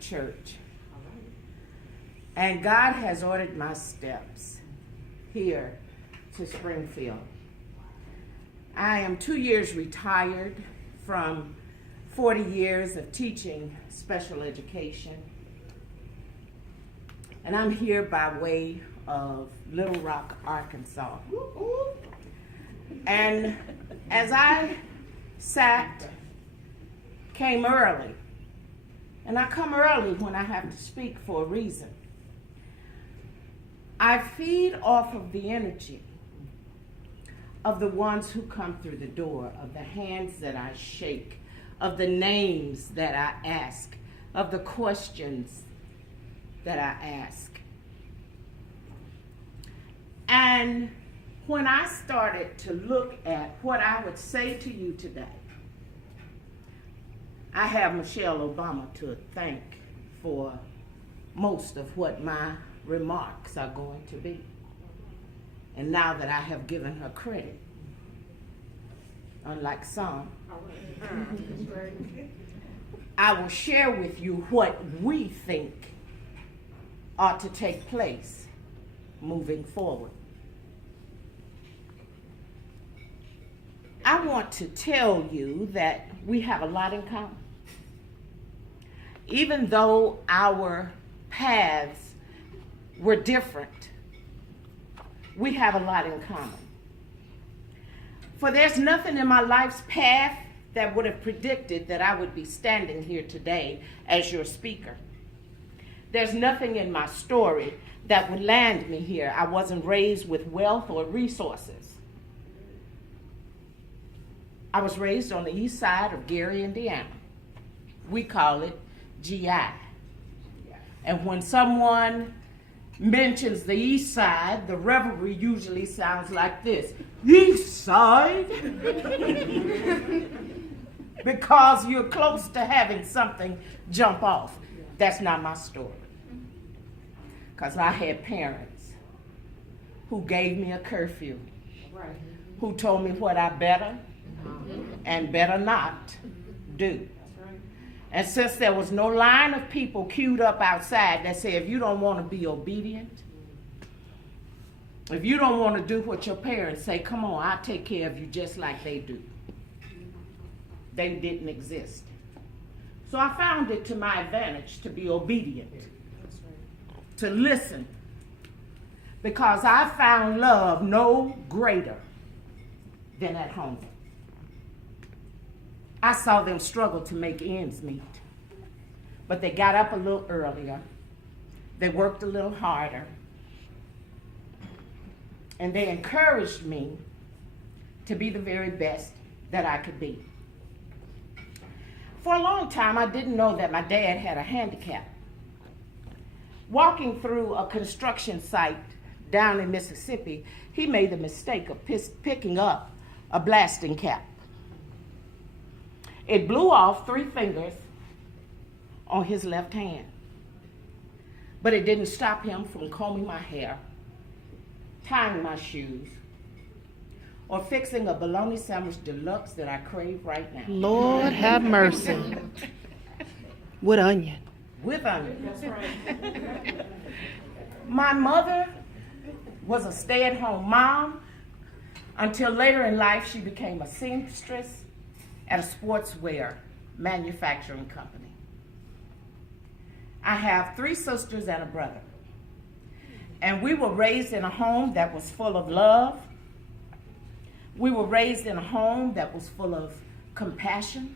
Church. And God has ordered my steps here to Springfield. I am 2 years retired from 40 years of teaching special education. And I'm here by way of Little Rock, Arkansas. And as I came early, and I come early when I have to speak for a reason. I feed off of the energy of the ones who come through the door, of the hands that I shake, of the names that I ask, of the questions that I ask. And when I started to look at what I would say to you today, I have Michelle Obama to thank for most of what my remarks are going to be. And now that I have given her credit, unlike some, I will share with you what we think ought to take place moving forward. I want to tell you that we have a lot in common. Even though our paths were different, we have a lot in common. For there's nothing in my life's path that would have predicted that I would be standing here today as your speaker. There's nothing in my story that would land me here. I wasn't raised with wealth or resources. I was raised on the east side of Gary, Indiana. We call it GI. And when someone mentions the east side, the revelry usually sounds like this: East side? Because you're close to having something jump off. That's not my story. Because I had parents who gave me a curfew, who told me what I better and better not do. And since there was no line of people queued up outside that said, if you don't want to be obedient, if you don't want to do what your parents say, come on, I'll take care of you just like they do. They didn't exist. So I found it to my advantage to be obedient, to listen, because I found love no greater than at home. I saw them struggle to make ends meet, but they got up a little earlier, they worked a little harder, and they encouraged me to be the very best that I could be. For a long time, I didn't know that my dad had a handicap. Walking through a construction site down in Mississippi, he made the mistake of picking up a blasting cap. It blew off 3 fingers on his left hand. But it didn't stop him from combing my hair, tying my shoes, or fixing a bologna sandwich deluxe that I crave right now. Lord have mercy. With onion. With onion. That's right. My mother was a stay-at-home mom until later in life she became a seamstress at a sportswear manufacturing company. I have 3 sisters and a brother. And we were raised in a home that was full of love. We were raised in a home that was full of compassion.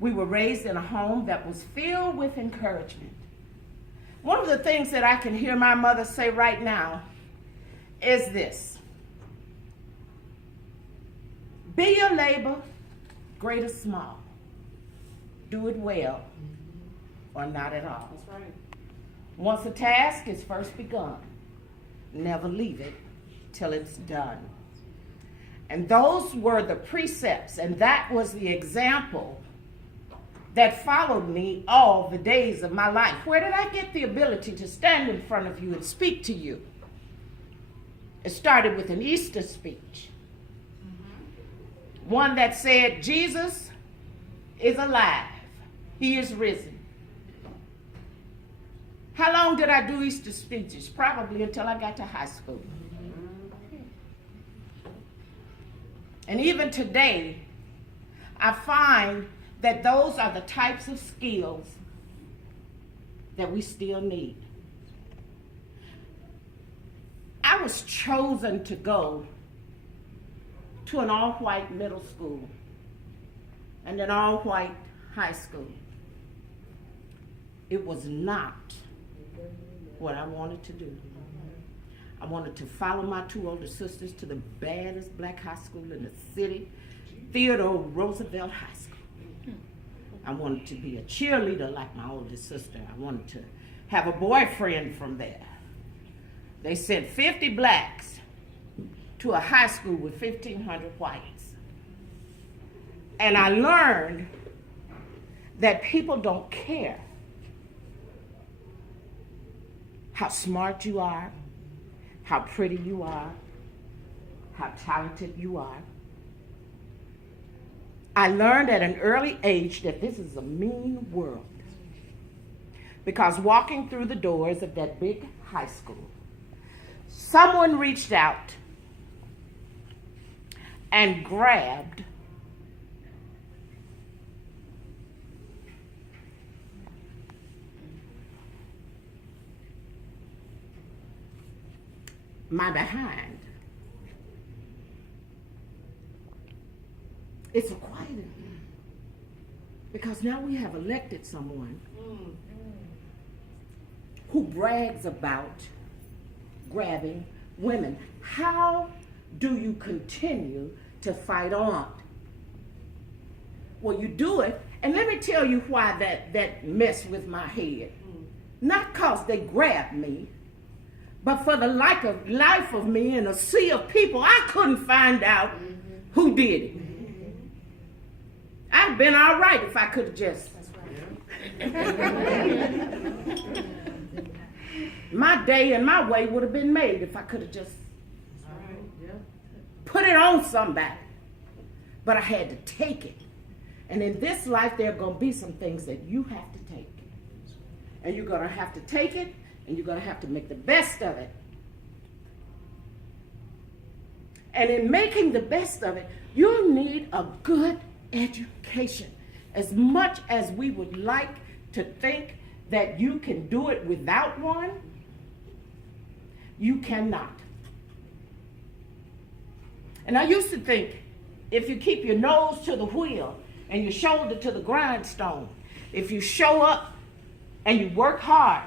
We were raised in a home that was filled with encouragement. One of the things that I can hear my mother say right now is this: be your labor, great or small. Do it well or not at all. That's right. Once a task is first begun, never leave it till it's done. And those were the precepts, and that was the example that followed me all the days of my life. Where did I get the ability to stand in front of you and speak to you? It started with an Easter speech. One that said, Jesus is alive. He is risen. How long did I do Easter speeches? Probably until I got to high school. And even today, I find that those are the types of skills that we still need. I was chosen to go to an all-white middle school and an all-white high school. It was not what I wanted to do. I wanted to follow my two older sisters to the baddest black high school in the city, Theodore Roosevelt High School. I wanted to be a cheerleader like my oldest sister. I wanted to have a boyfriend from there. They sent 50 blacks to a high school with 1,500 whites. And I learned that people don't care how smart you are, how pretty you are, how talented you are. I learned at an early age that this is a mean world. Because walking through the doors of that big high school, someone reached out and grabbed my behind. It's acquired because now we have elected someone who brags about grabbing women. How do you continue to fight on? Well, you do it, and let me tell you why that messed with my head. Not because they grabbed me, but for the life of me in a sea of people, I couldn't find out who did it. I'd been all right if I could have just. My day and my way would have been made if I could have just put it on somebody. But I had to take it. And in this life, there are going to be some things that you have to take. And you're going to have to take it, and you're going to have to make the best of it. And in making the best of it, you need a good education. As much as we would like to think that you can do it without one, you cannot. And I used to think, if you keep your nose to the wheel and your shoulder to the grindstone, if you show up and you work hard,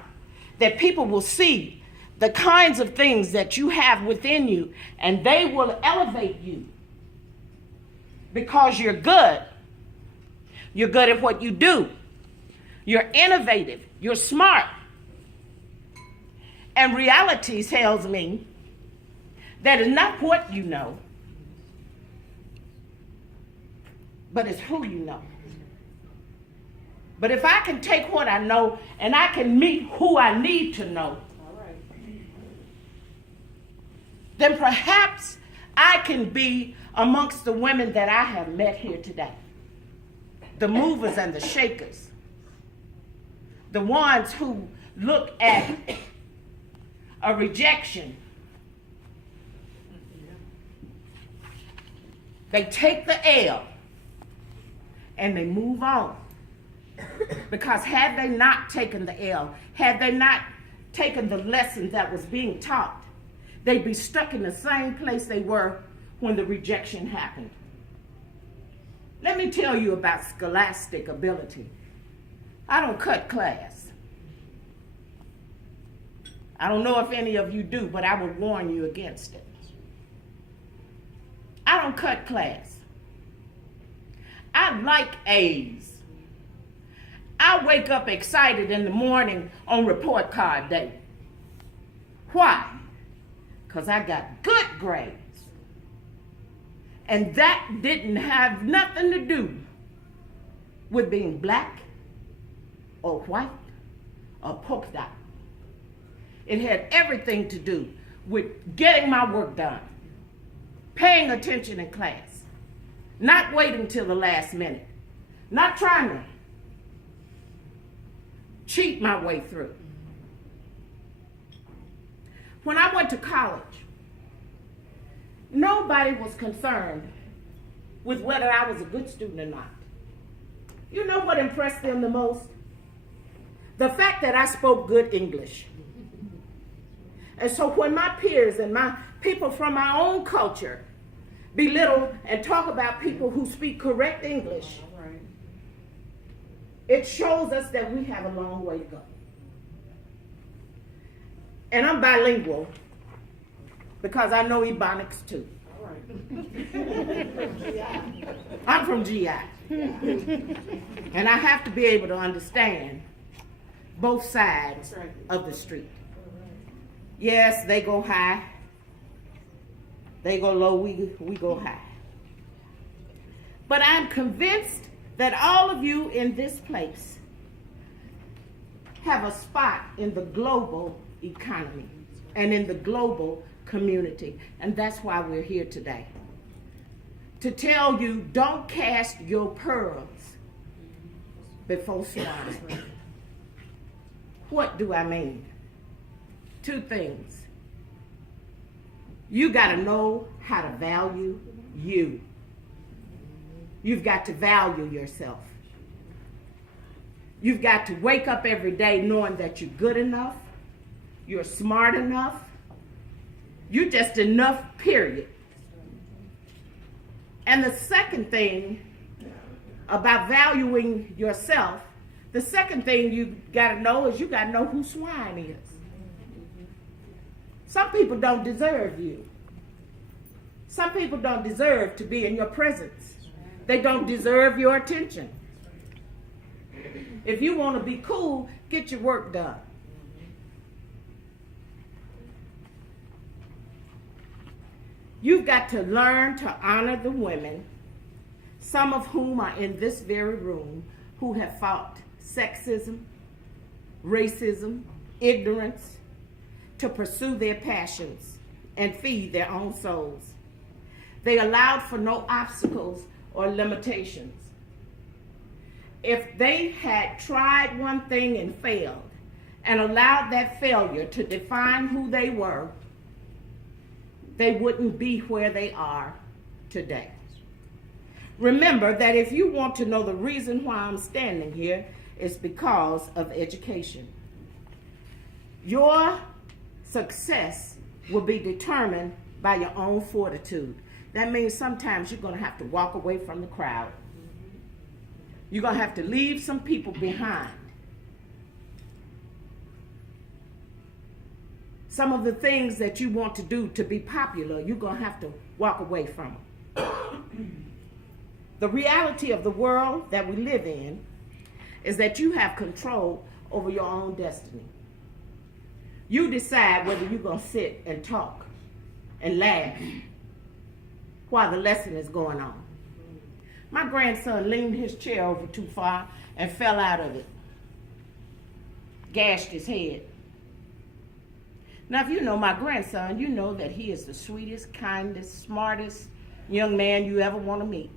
that people will see the kinds of things that you have within you, and they will elevate you because you're good. You're good at what you do. You're innovative. You're smart. And reality tells me that it's not what you know, but it's who you know. But if I can take what I know and I can meet who I need to know, then perhaps I can be amongst the women that I have met here today. The movers and the shakers. The ones who look at a rejection. They take the L and they move on. Because had they not taken the L, had they not taken the lesson that was being taught, they'd be stuck in the same place they were when the rejection happened. Let me tell you about scholastic ability. I don't cut class. I don't know if any of you do, but I would warn you against it. I don't cut class. I like A's. I wake up excited in the morning on report card day. Why? Because I got good grades. And that didn't have nothing to do with being black or white or polka dot. It had everything to do with getting my work done, paying attention in class, not waiting till the last minute, not trying to cheat my way through. When I went to college, nobody was concerned with whether I was a good student or not. You know what impressed them the most? The fact that I spoke good English. And so when my peers and my people from my own culture belittle and talk about people who speak correct English, it shows us that we have a long way to go. And I'm bilingual because I know Ebonics too. I'm from GI. And I have to be able to understand both sides of the street. Yes, they go high. They go low, we go high. But I'm convinced that all of you in this place have a spot in the global economy and in the global community. And that's why we're here today. To tell you, don't cast your pearls before swine. What do I mean? Two things. You got to know how to value you. You've got to value yourself. You've got to wake up every day knowing that you're good enough, you're smart enough, you're just enough, period. And the second thing about valuing yourself, the second thing you got to know is you got to know who swine is. Some people don't deserve you. Some people don't deserve to be in your presence. They don't deserve your attention. If you want to be cool, get your work done. You've got to learn to honor the women, some of whom are in this very room, who have fought sexism, racism, ignorance, to pursue their passions and feed their own souls. They allowed for no obstacles or limitations. If they had tried one thing and failed, and allowed that failure to define who they were, they wouldn't be where they are today. Remember that if you want to know the reason why I'm standing here, it's because of education. Your success will be determined by your own fortitude. That means sometimes you're going to have to walk away from the crowd. You're going to have to leave some people behind. Some of the things that you want to do to be popular, you're going to have to walk away from them. The reality of the world that we live in is that you have control over your own destiny. You decide whether you're going to sit and talk and laugh while the lesson is going on. My grandson leaned his chair over too far and fell out of it. Gashed his head. Now, if you know my grandson, you know that he is the sweetest, kindest, smartest young man you ever want to meet.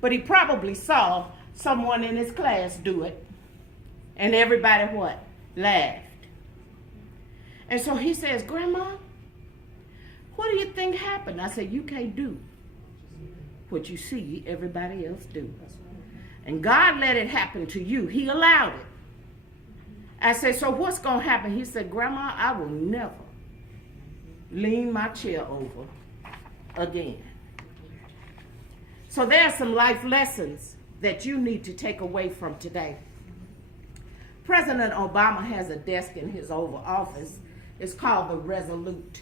But he probably saw someone in his class do it, and everybody what? Laughed. And so he says, Grandma, what do you think happened? I said, you can't do what you see everybody else do. And God let it happen to you. He allowed it. I said, so what's going to happen? He said, Grandma, I will never lean my chair over again. So there are some life lessons that you need to take away from today. President Obama has a desk in his Oval Office. It's called the Resolute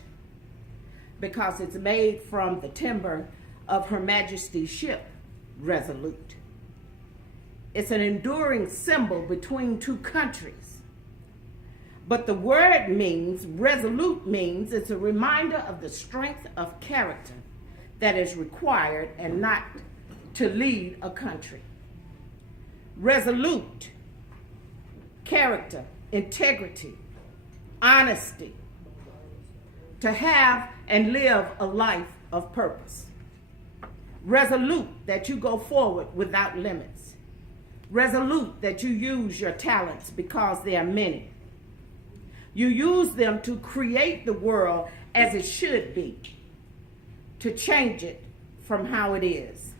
because it's made from the timber of Her Majesty's ship, Resolute. It's an enduring symbol between two countries. But the word means, resolute means, it's a reminder of the strength of character that is required and not to lead a country. Resolute, character, integrity, honesty, to have and live a life of purpose. Resolute that you go forward without limits. Resolute that you use your talents because there are many. You use them to create the world as it should be, to change it from how it is.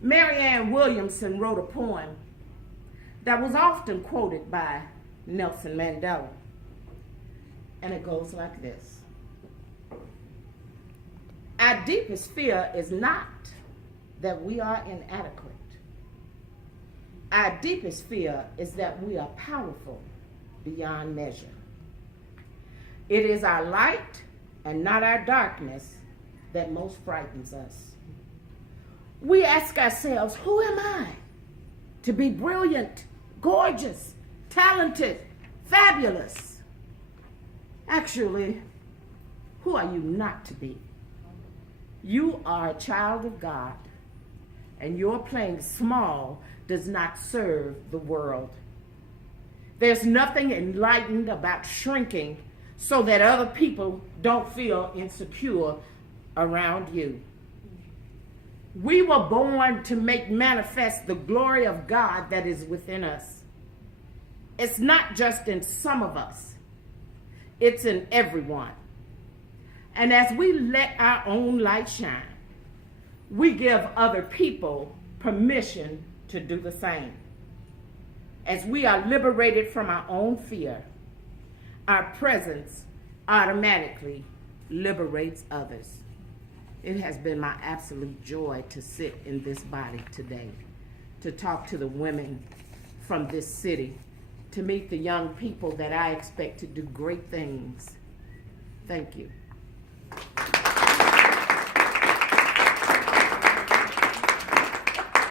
Marianne Williamson wrote a poem that was often quoted by Nelson Mandela, and it goes like this. Our deepest fear is not that we are inadequate. Our deepest fear is that we are powerful beyond measure. It is our light and not our darkness that most frightens us. We ask ourselves, who am I to be brilliant, gorgeous, talented, fabulous? Actually, who are you not to be? You are a child of God, and your playing small does not serve the world. There's nothing enlightened about shrinking so that other people don't feel insecure around you. We were born to make manifest the glory of God that is within us. It's not just in some of us, it's in everyone. And as we let our own light shine, we give other people permission to do the same. As we are liberated from our own fear, our presence automatically liberates others. It has been my absolute joy to sit in this body today, to talk to the women from this city, to meet the young people that I expect to do great things. Thank you.